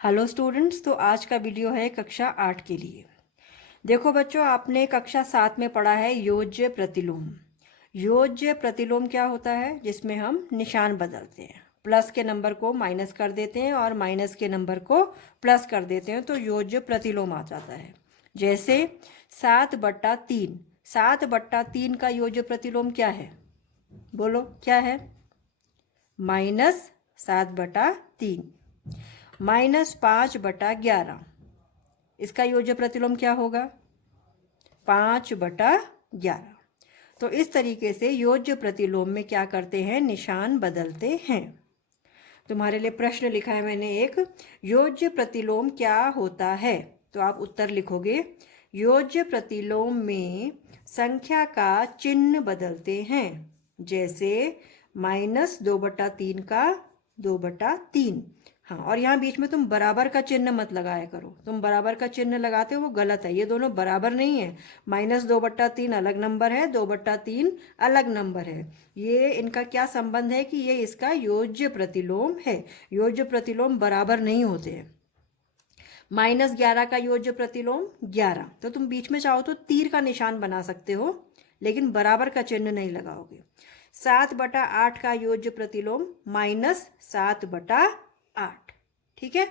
Hello students, तो आज का वीडियो है कक्षा 8 के लिए। देखो बच्चों, आपने कक्षा 7 में पढ़ा है योज्य प्रतिलोम। योज्य प्रतिलोम क्या होता है? जिसमें हम निशान बदलते हैं, प्लस के नंबर को माइनस कर देते हैं और माइनस के नंबर को प्लस कर देते हैं, तो योज्य प्रतिलोम आ जाता है। जैसे 7/3, 7/3 का योज्य प्रतिलोम क्या है? बोलो क्या है? -7/3। -5/11, इसका योज्य प्रतिलोम क्या होगा? 5/11। तो इस तरीके से योज्य प्रतिलोम में क्या करते हैं? निशान बदलते हैं। तुम्हारे लिए प्रश्न लिखा है मैंने एक, योज्य प्रतिलोम क्या होता है? तो आप उत्तर लिखोगे, योज्य प्रतिलोम में संख्या का चिन्ह बदलते हैं। जैसे -2/3 का 2/3। हाँ, और यहाँ बीच में तुम बराबर का चिन्ह मत लगाया करो। तुम बराबर का चिन्ह लगाते हो वो गलत है, ये दोनों बराबर नहीं है। -2/3 अलग नंबर है, 2/3 अलग नंबर है। ये इनका क्या संबंध है कि ये इसका योज्य प्रतिलोम है। योज्य प्रतिलोम बराबर नहीं होते हैं। -11 का योज्य प्रतिलोम 11, तो तुम बीच में चाहो तो तीर का निशान बना सकते हो, लेकिन बराबर का चिन्ह नहीं लगाओगे। 7/8 का योज्य प्रतिलोम -7/8। ठीक है।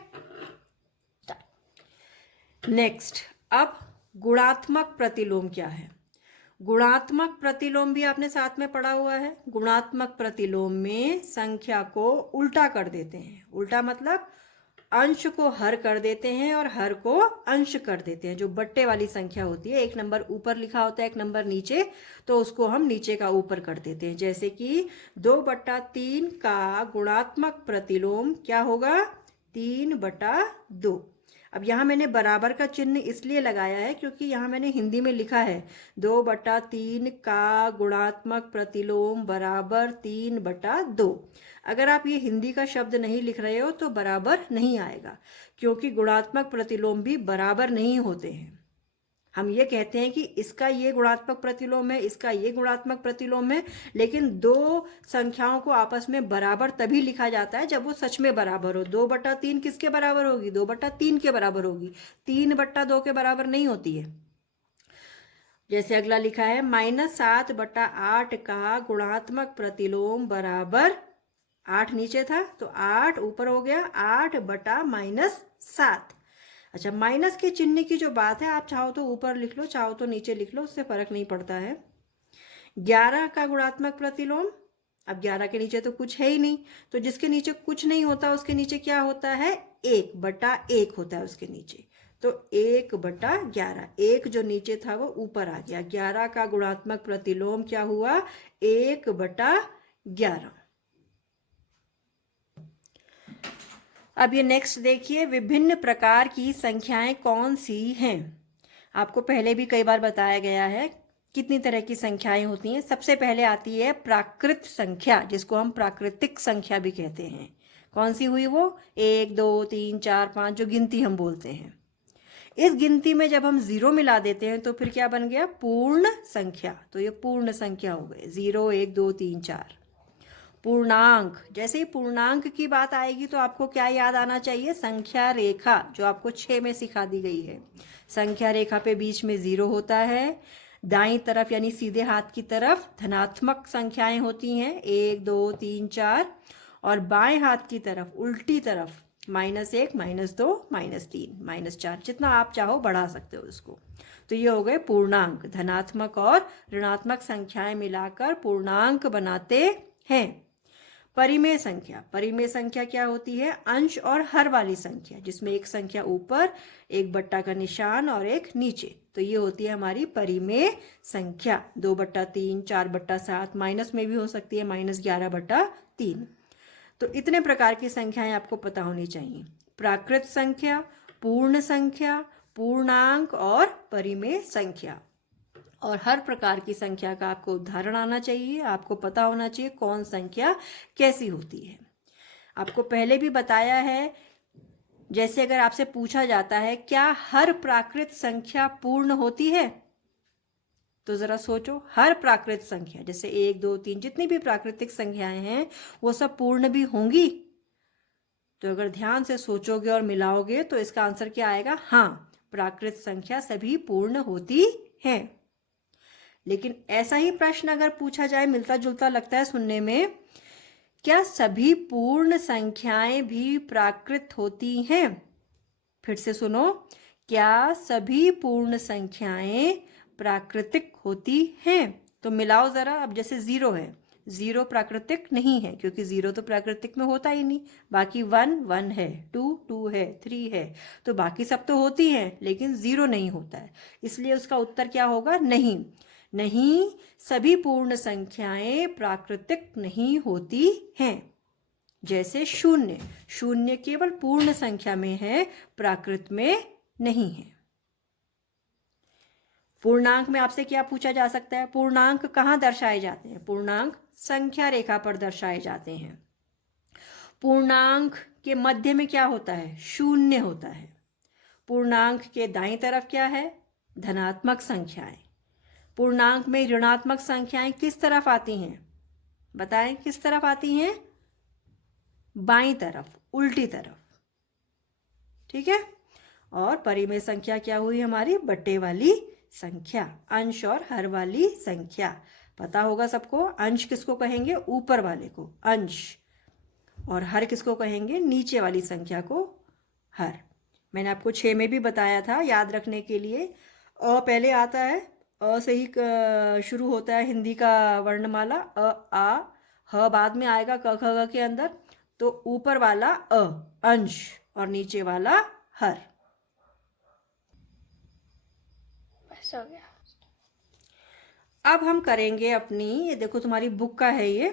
नेक्स्ट, अब गुणात्मक प्रतिलोम क्या है? गुणात्मक प्रतिलोम भी आपने साथ में पढ़ा हुआ है। गुणात्मक प्रतिलोम में संख्या को उल्टा कर देते हैं। उल्टा मतलब अंश को हर कर देते हैं और हर को अंश कर देते हैं। जो बट्टे वाली संख्या होती है, एक नंबर ऊपर लिखा होता है, एक नंबर नीचे, तो उसको हम नीचे का ऊपर कर देते हैं। जैसे कि 2/3 का गुणात्मक प्रतिलोम क्या होगा? 3/2। अब यहाँ मैंने बराबर का चिन्ह इसलिए लगाया है क्योंकि यहाँ मैंने हिंदी में लिखा है 2/3 का गुणात्मक प्रतिलोम बराबर 3/2। अगर आप ये हिंदी का शब्द नहीं लिख रहे हो तो बराबर नहीं आएगा, क्योंकि गुणात्मक प्रतिलोम भी बराबर नहीं होते हैं। हम ये कहते हैं कि इसका ये गुणात्मक प्रतिलोम है, इसका ये गुणात्मक प्रतिलोम है, लेकिन दो संख्याओं को आपस में बराबर तभी लिखा जाता है जब वो सच में बराबर हो। 2/3 किसके बराबर होगी? 2/3 के बराबर होगी, 3/2 के बराबर नहीं होती है। जैसे अगला लिखा है -7/8 का गुणात्मक प्रतिलोम बराबर, 8 नीचे था तो 8 ऊपर हो गया, 8/-7। अच्छा, माइनस के चिन्ह की जो बात है, आप चाहो तो ऊपर लिख लो, चाहो तो नीचे लिख लो, उससे फर्क नहीं पड़ता है। 11 का गुणात्मक प्रतिलोम, अब 11 के नीचे तो कुछ है ही नहीं, तो जिसके नीचे कुछ नहीं होता उसके नीचे क्या होता है? 1/1 होता है उसके नीचे। तो 1/11, एक जो नीचे था वो ऊपर आ गया। 11 का गुणात्मक प्रतिलोम क्या हुआ? 1/11। अब ये नेक्स्ट देखिए, विभिन्न प्रकार की संख्याएं कौन सी हैं? आपको पहले भी कई बार बताया गया है कितनी तरह की संख्याएं होती हैं। सबसे पहले आती है प्राकृत संख्या, जिसको हम प्राकृतिक संख्या भी कहते हैं। कौन सी हुई वो? 1 2 3 4 5, जो गिनती हम बोलते हैं। इस गिनती में जब हम 0 मिला देते हैं तो फिर क्या बन गया? पूर्ण संख्या। तो ये पूर्ण संख्या हो गए, 0 1 2 3 4। पूर्णांक, जैसे ही पूर्णांक की बात आएगी तो आपको क्या याद आना चाहिए? संख्या रेखा, जो आपको 6 में सिखा दी गई है। संख्या रेखा पे बीच में 0 होता है, दाईं तरफ यानी सीधे हाथ की तरफ धनात्मक संख्याएं होती हैं, 1 2 3 4, और बाएं हाथ की तरफ उल्टी तरफ -1 -2 -3 -4, जितना आप चाहो बढ़ा सकते हो इसको। तो ये हो गए पूर्णांक। धनात्मक और ऋणात्मक संख्याएं मिलाकर पूर्णांक बनाते हैं। परिमेय संख्या, परिमेय संख्या क्या होती है? अंश और हर वाली संख्या, जिसमें एक संख्या ऊपर, एक बट्टा का निशान और एक नीचे, तो ये होती है हमारी परिमेय संख्या। 2/3 4/7, माइनस में भी हो सकती है -11/3। तो इतने प्रकार की संख्याएं आपको पता होनी चाहिए। प्राकृत संख्या, पूर्ण संख्या, पूर्णांक और परिमेय संख्या। और हर प्रकार की संख्या का आपको उदाहरण आना चाहिए, आपको पता होना चाहिए कौन संख्या कैसी होती है। आपको पहले भी बताया है, जैसे अगर आपसे पूछा जाता है क्या हर प्राकृत संख्या पूर्ण होती है, तो जरा सोचो, हर प्राकृत संख्या जैसे 1 2 3 जितनी भी प्राकृतिक संख्याएं हैं वो सब पूर्ण भी होंगी? तो अगर ध्यान से सोचोगे और मिलाओगे तो इसका आंसर क्या आएगा? हाँ, प्राकृत संख्या सभी पूर्ण होती है। लेकिन ऐसा ही प्रश्न अगर पूछा जाए, मिलता जुलता लगता है सुनने में, क्या सभी पूर्ण संख्याएं भी प्राकृत होती हैं? फिर से सुनो, क्या सभी पूर्ण संख्याएं प्राकृतिक होती हैं? तो मिलाओ जरा। अब जैसे 0 है, 0 प्राकृतिक नहीं है क्योंकि 0 तो प्राकृतिक में होता ही नहीं। बाकी 1 1 है, 2 2 है, 3 है, तो बाकी सब तो होती हैं लेकिन 0 नहीं होता है। इसलिए उसका उत्तर क्या होगा? नहीं। नहीं, सभी पूर्ण संख्याएं प्राकृतिक नहीं होती हैं। जैसे 0, 0 केवल पूर्ण संख्या में है, प्राकृत में नहीं है। पूर्णांक में आपसे क्या पूछा जा सकता है? पूर्णांक कहाँ दर्शाए जाते हैं? पूर्णांक संख्या रेखा पर दर्शाए जाते हैं। पूर्णांक के मध्य में क्या होता है? 0 होता है। पूर्णांक के दाईं तरफ क्या है? धनात्मक संख्याएं। पूर्णांक में ऋणात्मक संख्याएं किस तरफ आती हैं? बताएं, किस तरफ आती हैं? बाईं तरफ, उल्टी तरफ। ठीक है। और परिमेय संख्या क्या हुई हमारी? बट्टे वाली संख्या, अंश और हर वाली संख्या। पता होगा सबको, अंश किसको कहेंगे? ऊपर वाले को अंश, और हर किसको कहेंगे? नीचे वाली संख्या को हर। मैंने आपको 6 में भी बताया था, याद रखने के लिए। अ पहले आता है, अ से ही शुरू होता है हिंदी का वर्णमाला। अ आ, ह बाद में आएगा क ख ग के अंदर। तो ऊपर वाला अ अंश और नीचे वाला हर। बस हो गया। अब हम करेंगे अपनी, ये देखो तुम्हारी बुक का है, ये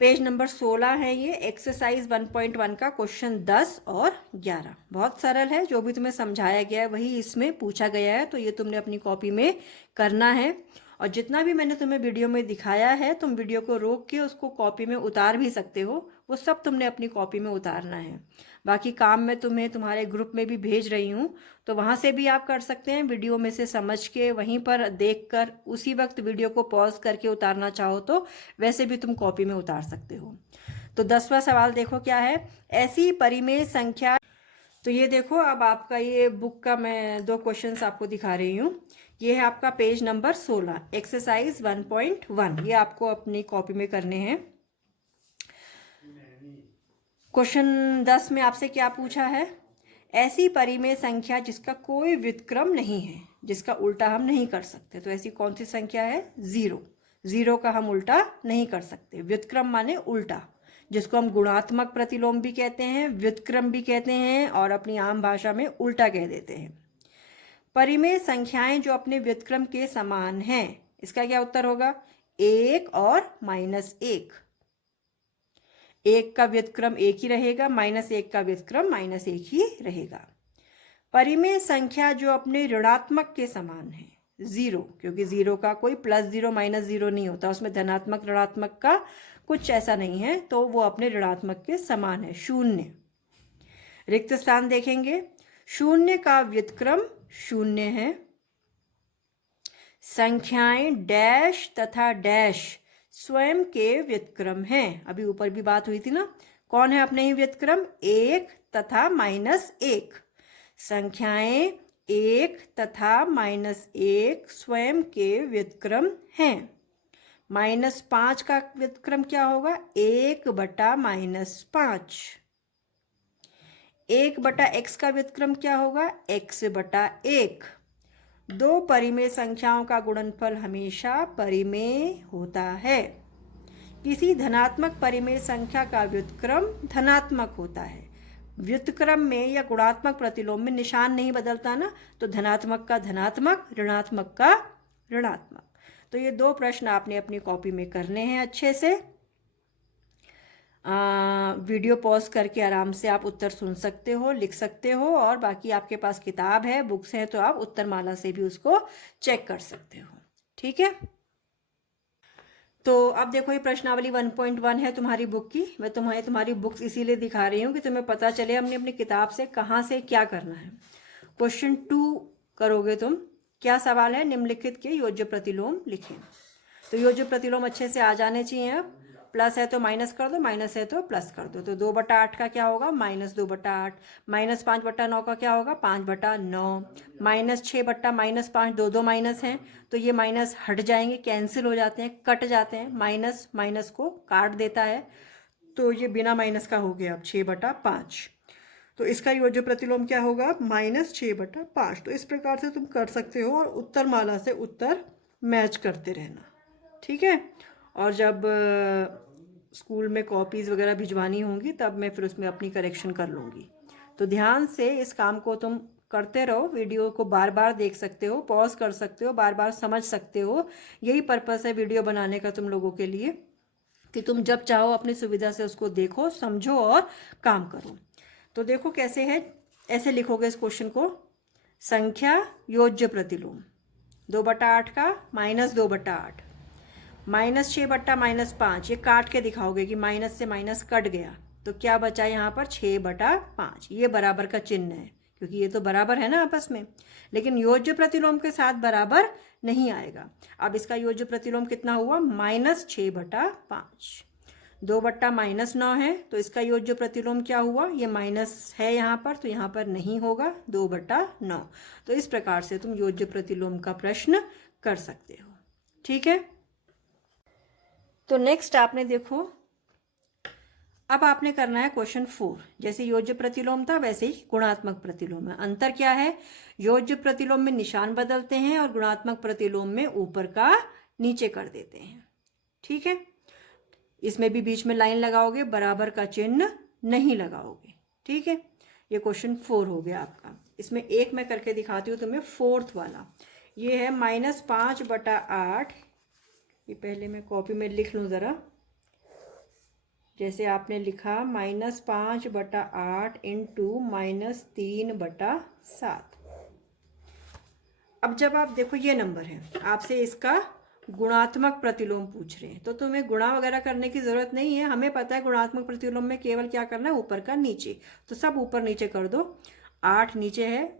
पेज नंबर 16 है, ये एक्सरसाइज 1.1 का क्वेश्चन 10 और 11। बहुत सरल है, जो भी तुम्हें समझाया गया है वही इसमें पूछा गया है, तो ये तुमने अपनी कॉपी में करना है। और जितना भी मैंने तुम्हें वीडियो में दिखाया है, तुम वीडियो को रोक के उसको कॉपी में उतार भी सकते हो, वो सब तुमने अपनी कॉपी में उतारना है। बाकी काम मैं तुम्हें तुम्हारे ग्रुप में भी भेज रही हूँ, तो वहाँ से भी आप कर सकते हैं। वीडियो में से समझ के वहीं पर देख कर उसी वक्त वीडियो को पॉज करके उतारना चाहो तो वैसे भी तुम कॉपी में उतार सकते हो। तो 10वां सवाल देखो क्या है? ऐसी परिमेय संख्या। तो ये देखो, अब आपका ये बुक का मैं 2 क्वेश्चंस आपको दिखा रही हूँ। ये है आपका पेज नंबर 16, एक्सरसाइज 1.1। ये आपको अपनी कॉपी में करने हैं। क्वेश्चन 10 में आपसे क्या पूछा है? ऐसी परिमेय संख्या जिसका कोई व्युत्क्रम नहीं है, जिसका उल्टा हम नहीं कर सकते। तो ऐसी कौन सी संख्या है? 0। 0 का हम उल्टा नहीं कर सकते। व्युत्क्रम माने उल्टा, जिसको हम गुणात्मक प्रतिलोम भी कहते हैं, व्युत्क्रम भी कहते हैं, और अपनी आम भाषा में उल्टा कह देते हैं। परिमेय संख्याएं जो अपने व्युत्क्रम के समान हैं, इसका क्या उत्तर होगा? 1 और -1। 1 का व्युत्क्रम 1 ही रहेगा, -1 का व्युत्क्रम -1 ही रहेगा। परिमेय संख्या जो अपने ऋणात्मक के समान है, 0, क्योंकि 0 का कोई +0 -0 नहीं होता, उसमें धनात्मक ऋणात्मक का कुछ ऐसा नहीं है, तो वो अपने ऋणात्मक के समान है। 0, रिक्त स्थान देखेंगे, 0 का व्युत्क्रम 0 है। संख्याएं डैश तथा डैश स्वयं के व्युत्क्रम हैं। अभी ऊपर भी बात हुई थी ना, कौन है अपने ही व्युत्क्रम? 1 तथा -1। संख्याएं 1 तथा -1 स्वयं के व्युत्क्रम हैं। -5 का व्युत्क्रम क्या होगा? 1 बटा -5। 1 बटा x का व्युत्क्रम क्या होगा? x बटा 1। 2 परिमेय संख्याओं का गुणनफल हमेशा परिमेय होता है। किसी धनात्मक परिमेय संख्या का व्युत्क्रम धनात्मक होता है। व्युत्क्रम में या गुणात्मक प्रतिलोम में निशान नहीं बदलता ना, तो धनात्मक का धनात्मक, ऋणात्मक का ऋणात्मक। तो ये 2 प्रश्न आपने अपनी कॉपी में करने हैं अच्छे से। वीडियो पॉज करके आराम से आप उत्तर सुन सकते हो, लिख सकते हो, और बाकी आपके पास किताब है, बुक्स हैं, तो आप उत्तरमाला से भी उसको चेक कर सकते हो। ठीक है। तो अब देखो, ये प्रश्नावली 1.1 है तुम्हारी बुक की। मैं तुम्हारी बुक्स इसीलिए दिखा रही हूँ कि तुम्हें पता चले हमने अपनी किताब से कहाँ से क्या करना है। क्वेश्चन 2 करोगे तुम। क्या सवाल है? निम्नलिखित के योज्य प्रतिलोम लिखें। तो योज्य प्रतिलोम अच्छे से आ जाने चाहिए। अब प्लस है तो माइनस कर दो, माइनस है तो प्लस कर दो। तो 2/8 का क्या होगा? -2/8। -5/9 का क्या होगा? 5/9। -6/-5, दो दो माइनस हैं तो ये माइनस हट जाएंगे, कैंसिल हो जाते हैं, कट जाते हैं, माइनस माइनस को काट देता है। तो ये बिना माइनस का हो गया अब 6/5। तो इसका योज्य प्रतिलोम क्या होगा? -6/5। तो इस प्रकार से तुम कर सकते हो और उत्तर माला से उत्तर मैच करते रहना, ठीक है। और जब स्कूल में कॉपीज़ वगैरह भिजवानी होंगी तब मैं फिर उसमें अपनी करेक्शन कर लूँगी। तो ध्यान से इस काम को तुम करते रहो, वीडियो को बार बार देख सकते हो, पॉज कर सकते हो, बार बार समझ सकते हो। यही पर्पस है वीडियो बनाने का तुम लोगों के लिए, कि तुम जब चाहो अपनी सुविधा से उसको देखो, समझो और काम करो। तो देखो कैसे है, ऐसे लिखोगे इस क्वेश्चन को। संख्या योज्य प्रतिलोम 2/8 का -2/8, -6/-5, ये काट के दिखाओगे कि माइनस से माइनस कट गया तो क्या बचा यहाँ पर? 6/5। ये बराबर का चिन्ह है क्योंकि ये तो बराबर है ना आपस में, लेकिन योज्य प्रतिलोम के साथ बराबर नहीं आएगा। अब इसका योज्य प्रतिलोम कितना हुआ? -6/5। 2/-9 है तो इसका योज्य प्रतिलोम क्या हुआ? ये माइनस है यहाँ पर तो यहाँ पर नहीं होगा, 2/9। तो इस प्रकार से तुम योज्य प्रतिलोम का प्रश्न कर सकते हो, ठीक है। तो नेक्स्ट आपने देखो, अब आपने करना है क्वेश्चन 4। जैसे योज्य प्रतिलोम था वैसे ही गुणात्मक प्रतिलोम है। अंतर क्या है? योज्य प्रतिलोम में निशान बदलते हैं और गुणात्मक प्रतिलोम में ऊपर का नीचे कर देते हैं, ठीक है। इसमें भी बीच में लाइन लगाओगे, बराबर का चिन्ह नहीं लगाओगे, ठीक है। ये क्वेश्चन 4 हो गया आपका। इसमें एक मैं करके दिखाती हूँ तुम्हें, 4th वाला। ये है -5/8। ये पहले मैं कॉपी में लिख लूँ ज़रा। जैसे आपने लिखा -5/8 इंटू -3/7। अब जब आप देखो ये नंबर है, आपसे इसका गुणात्मक प्रतिलोम पूछ रहे हैं तो तुम्हें गुणा वगैरह करने की ज़रूरत नहीं है। हमें पता है गुणात्मक प्रतिलोम में केवल क्या करना है? ऊपर का नीचे। तो सब ऊपर नीचे कर दो। 8 नीचे है,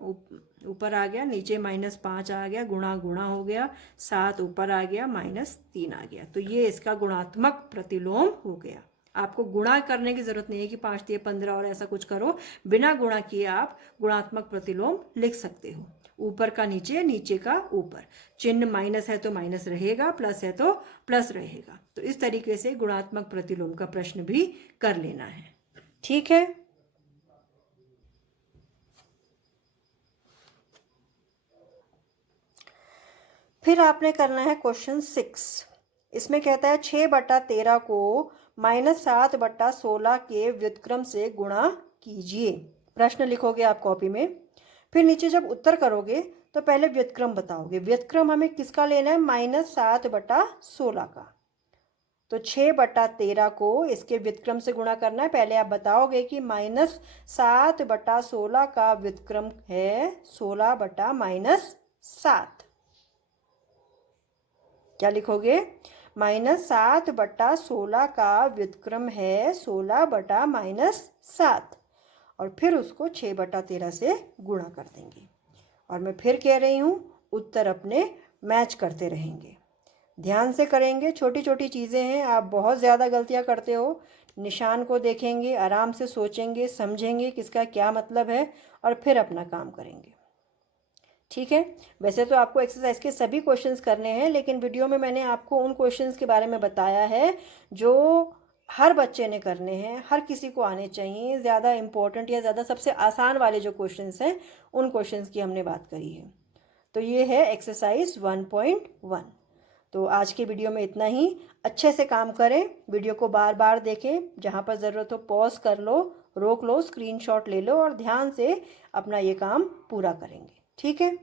ऊपर आ गया, नीचे -5 आ गया, गुणा गुणा हो गया, 7 ऊपर आ गया, -3 आ गया। तो ये इसका गुणात्मक प्रतिलोम हो गया। आपको गुणा करने की जरूरत नहीं है कि 5 दिए 15 और ऐसा कुछ करो। बिना गुणा किए आप गुणात्मक प्रतिलोम लिख सकते हो। ऊपर का नीचे, नीचे का ऊपर। चिन्ह माइनस है तो माइनस रहेगा, प्लस है तो प्लस रहेगा। तो इस तरीके से गुणात्मक प्रतिलोम का प्रश्न भी कर लेना है, ठीक है। फिर आपने करना है क्वेश्चन 6। इसमें कहता है 6/13 को -7/16 के व्युत्क्रम से गुणा कीजिए। प्रश्न लिखोगे आप कॉपी में। फिर नीचे जब उत्तर करोगे तो पहले व्युत्क्रम बताओगे। व्युत्क्रम हमें किसका लेना है? -7/16 का। तो 6/13 को इसके व्युत्क्रम से गुणा करना है। पहले आप बताओगे कि -7/16 का व्युत्क्रम है 16/-7। क्या लिखोगे? -7/16 का व्युत्क्रम है 16/-7 और फिर उसको 6/13 से गुणा कर देंगे। और मैं फिर कह रही हूँ, उत्तर अपने मैच करते रहेंगे। ध्यान से करेंगे, छोटी छोटी चीज़ें हैं, आप बहुत ज़्यादा गलतियाँ करते हो। निशान को देखेंगे, आराम से सोचेंगे, समझेंगे किसका क्या मतलब है और फिर अपना काम करेंगे, ठीक है। वैसे तो आपको एक्सरसाइज के सभी क्वेश्चंस करने हैं, लेकिन वीडियो में मैंने आपको उन क्वेश्चंस के बारे में बताया है जो हर बच्चे ने करने हैं, हर किसी को आने चाहिए। ज़्यादा इम्पोर्टेंट या ज़्यादा सबसे आसान वाले जो क्वेश्चंस हैं उन क्वेश्चंस की हमने बात करी है। तो ये है एक्सरसाइज 1.1। तो आज के वीडियो में इतना ही। अच्छे से काम करें, वीडियो को बार बार देखें, जहाँ पर ज़रूरत हो पॉज कर लो, रोक लो, स्क्रीनशॉट ले लो और ध्यान से अपना ये काम पूरा करेंगे, ठीक है।